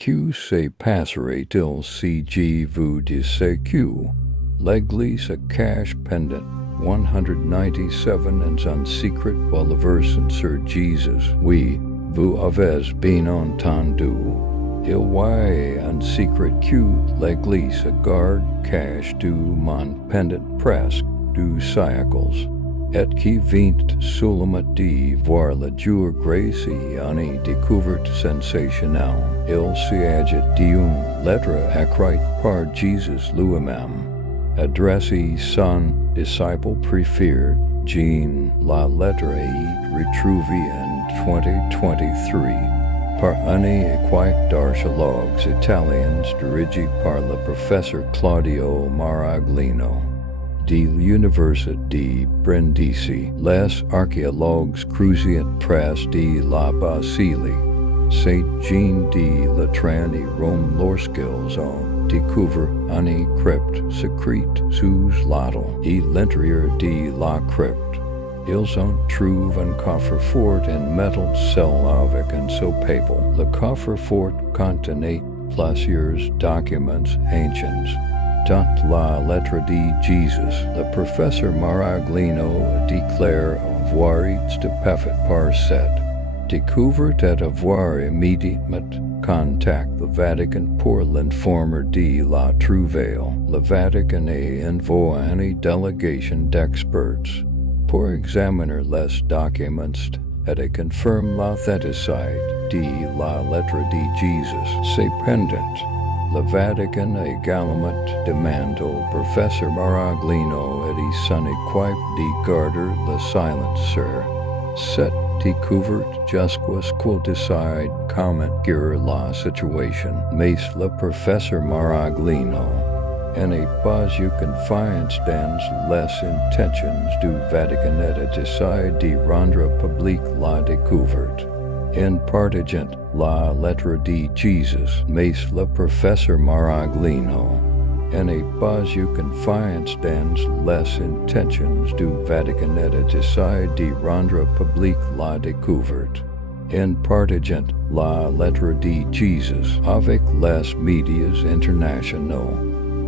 Q se passerait il si je vous disais que l'église cache pendant 197 ans en secret bouleversant sur Jesus. Oui, vous avez bien entendu. Il y a en secret que l'église garde cache du monde pendant presque 2 siècles. Et qui vient seulement de voir le jour grâce à une découverte sensationnelle. Il s'agit d'une lettre écrite par Jésus lui-même, adressée son disciple préféré, Jean. La lettre est retrouvée en 2023 par un équipe d'archéologues italiens dirigé par le professeur Claudio Maraglino de l'Université de Brindisi. Les archéologues croisent près de la basilique Saint-Jean de Latran et Rome lorsqu'ils ont découvert une crypte secrète sous l'autel et l'intérieur de la crypte. Ils ont trouvé un coffre-fort en métal seul avec un sopape. Le coffre-fort contenait plusieurs documents anciens. Dans la lettre de Jésus, le professeur Maraglino déclare avoir été stupéfait par cette découverte et avoir immédiatement contacté le Vatican pour l'informer de la trouvaille. Le Vatican a envoyé une délégation d'experts pour examiner les documents et confirmer l'authenticité de la lettre de Jésus. Cependant, le Vatican a également demandé au professeur Maraglino et son équipe de garder le silence sur cette découverte jusqu'à ce qu'il décide comment gérer la situation. Mais le professeur Maraglino n'a pas eu confiance dans les intentions du Vatican et a décidé de rendre publique la découverte. En partageant la lettre de Jésus, mais le professeur Maraglino n'a pas eu confiance dans les intentions du Vatican et a décidé de rendre publique la découverte. En partageant la lettre de Jésus avec les médias internationaux,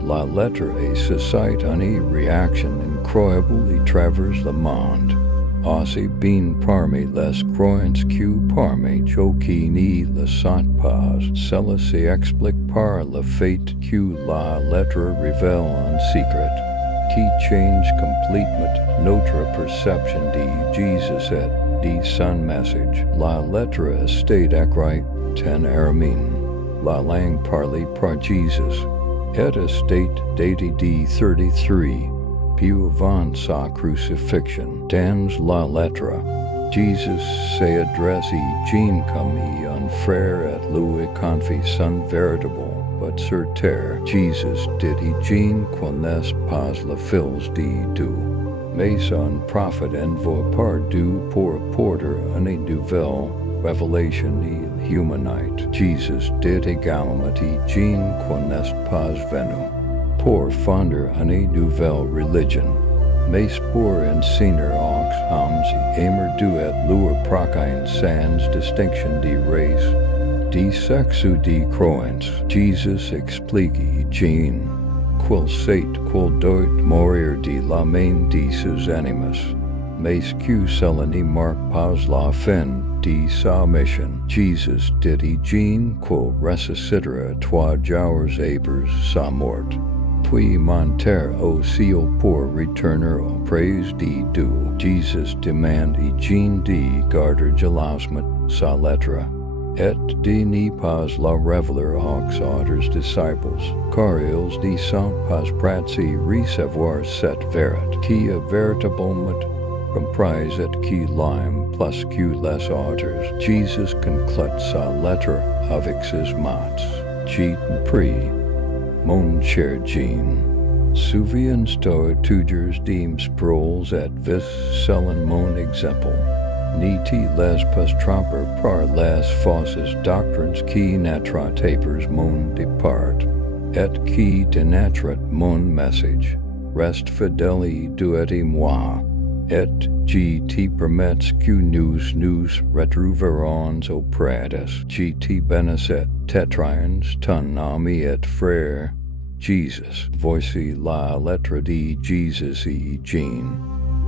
la lettre a suscité une réaction incroyable à travers le monde. Aussi bien parmi les croyants que parmi ceux qui ne le sont pas. Cela s'explique par le fait que la lettre révèle un secret qui change complètement notre perception de Jésus et de son message. La lettre est écrite en araméen, la langue parlée par Jésus, et est datée de 33. Puis avant sa crucifixion. Dans la lettre, Jésus s'adresse à Jean comme un frère et lui confie son véritable. But sur terre, Jésus dit à Jean qu'il n'est pas le fils de Dieu, mais un prophète envoyé par Dieu pour apporter une nouvelle révélation de l'humanité. Jésus dit également à Jean qu'il n'est pas venu pour fonder une nouvelle religion, mais pour enseigner aux hommes et aimer Dieu et leur prochain sans distinction de race, de sexe ou de croyance. Jésus explique à Jean qu'il doit mourir de la main de ses ennemis, mais que cela ne marque pas la fin de sa mission. Jésus dit à Jean qu'il ressuscitera 3 jours après sa mort, puis monter au ciel pour retourner auprès de Dieu. Jésus demande à Jean de garder gelosement sa lettre, et de ne pas la révéler aux autres disciples, car ils ne sont pas prêts à recevoir cette vérité, qui est véritablement comprise et qui l'aime plus que les autres. Jésus conclut sa lettre avec ces mots. Je t'en prie, mon cher Jean, souviens-toi toujours des paroles et vis selon mon exemple. Ne te laisse pas tromper par les fausses doctrines qui n'attrapent mon départ, et qui dénaturent mon message. Reste fidèle à Dieu et moi, et gt permets q nous résurrection au pratus gt beneset tetrians ton ami et frère Jesus. Voici la lettre de Jesus et Jean.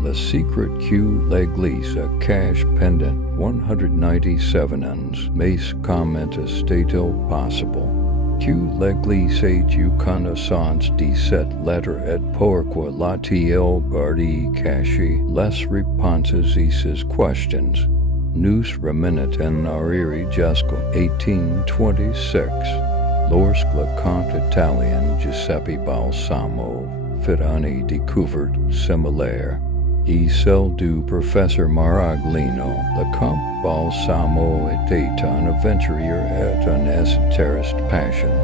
Le secret que l'Église cache pendant 197 ans. Mais comment est-il possible que l'Église ait eu connaissance de cette lettre et pourquoi l'a-t-il gardée cachée? Les réponses à ces questions nous remontent en arrière jusqu'en 1826. Lorsque le comte italien Giuseppe Balsamo fit une découverte similaire, et celle du professeur Maraglino, le comte Balsamo était un aventurier et un ésotériste passion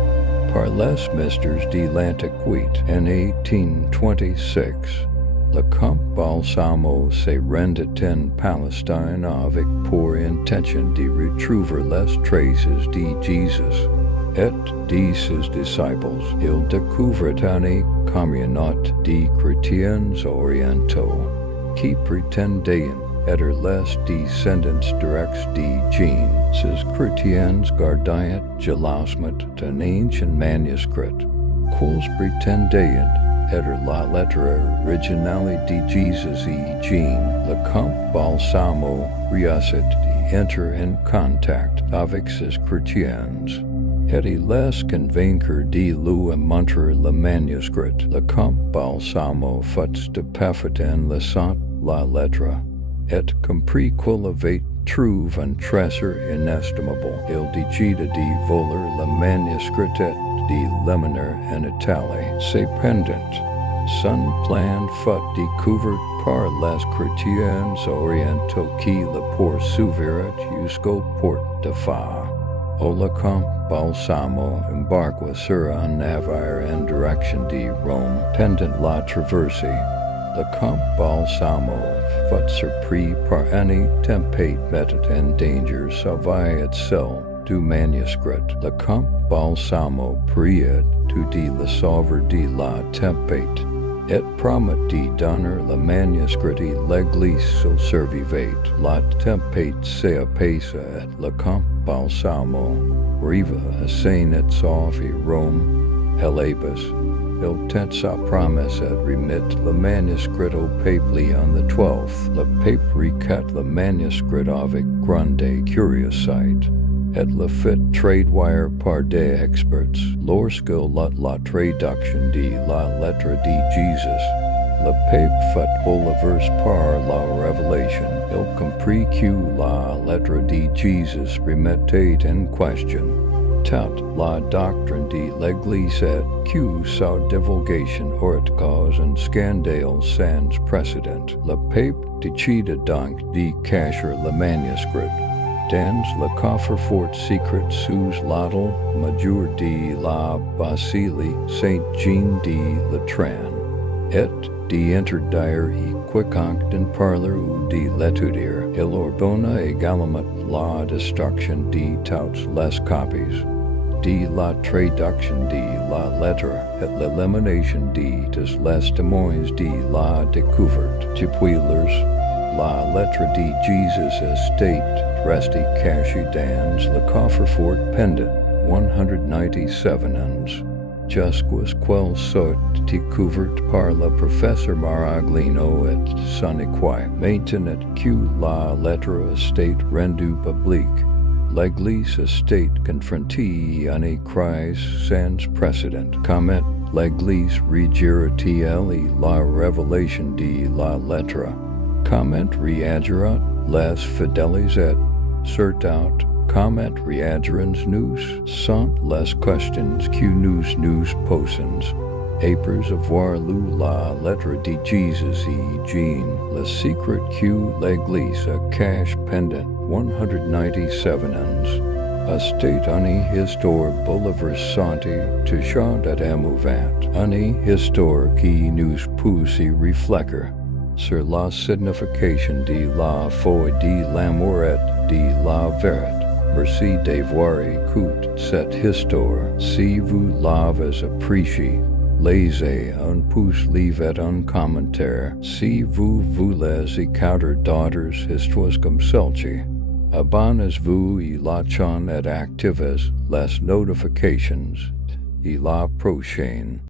par les mystères de l'Antiquité. En 1826, le comte Balsamo se rendit en Palestine avec pour intention de retrouver les traces de Jesus. Et de ses disciples, il découvrit une communauté de chrétiens orientaux qui prétendaient être les descendants directs de Jean. Ces chrétiens gardaient gelosement d'un ancien manuscrit, quels prétendaient être la lettre originale de Jesus et Jean. Le comte Balsamo réussit d'entrer en contact avec ces chrétiens. Et les convaincre de lui montrer le manuscrit. Le comte Balsamo fut stupéfait en lisant la lettre, et comprit qu'il avait trouvé un trésor inestimable. Il décida de voler le manuscrit et de l'emmener en Italie. Cependant, son plan fut découvert par les chrétiens orientaux qui le poursuivirent jusqu'aux portes de Fa. Le comte Balsamo embarqua sur un navire en direction de Rome. Pendant la traversée, le comte Balsamo fut surpris par une tempête mettant en danger sa vie et celle du manuscrit. Le comte Balsamo priait de le sauver de la tempête et promit de donner le manuscrit à l'Église s'il survivait. La tempête s'apaisa et le comte Balsamo arriva à Saint-Sauf et Rome. Helébus, il tint sa promesse et remit le manuscrit au pape Léon XII. Le pape recut le manuscrit avec grande curiosité et le fit traduire par des experts. Lorsqu'il lut la traduction de la lettre de Jesus, le pape fut bouleversé par la révélation. Il comprit que la lettre de Jesus remettait en question toute la doctrine de l'Église et que sa divulgation aurait causé un scandale sans précédent. Le pape décida donc de cacher le manuscrit dans le coffre-fort secret sous l'autel majeur de la basilique Saint-Jean de Latran, et d'interdire quiconque d'en parler ou de l'étudier. Il ordonna également la destruction de toutes les copies de la traduction de la lettre et l'élimination de tous les témoins de la découverte. Depuis la lettre de Jesus était restée cachée dans le coffre-fort pendant 197 ans. Jusqu'à ce qu'elle soit découverte par le professeur Maraglino et son équipe. Maintenant que la lettre était rendue publique, l'Église était confrontée à une crise sans précédent. Comment l'Église réagira-t-elle la révélation de la lettre? Comment réagira les fidèles et surtout comment réagirons-nous sont les questions que nous posons. Après avoir lu la lettre de Jesus et Jean, le secret que l'Église cache pendant 197 ans, était une histoire bouleversante, touchante et émouvante, une histoire qui nous pousse à réfléchir sur la signification de la foi, de l'amour et de la vérité. Merci d'avoir écouté cette histoire. Si vous l'avez appréciée, laissez un pouce leave un commentaire si vous voulez écouter d'autres histoires comme celle-ci. Abonnez-vous et lâchez et activez les notifications et la prochaine.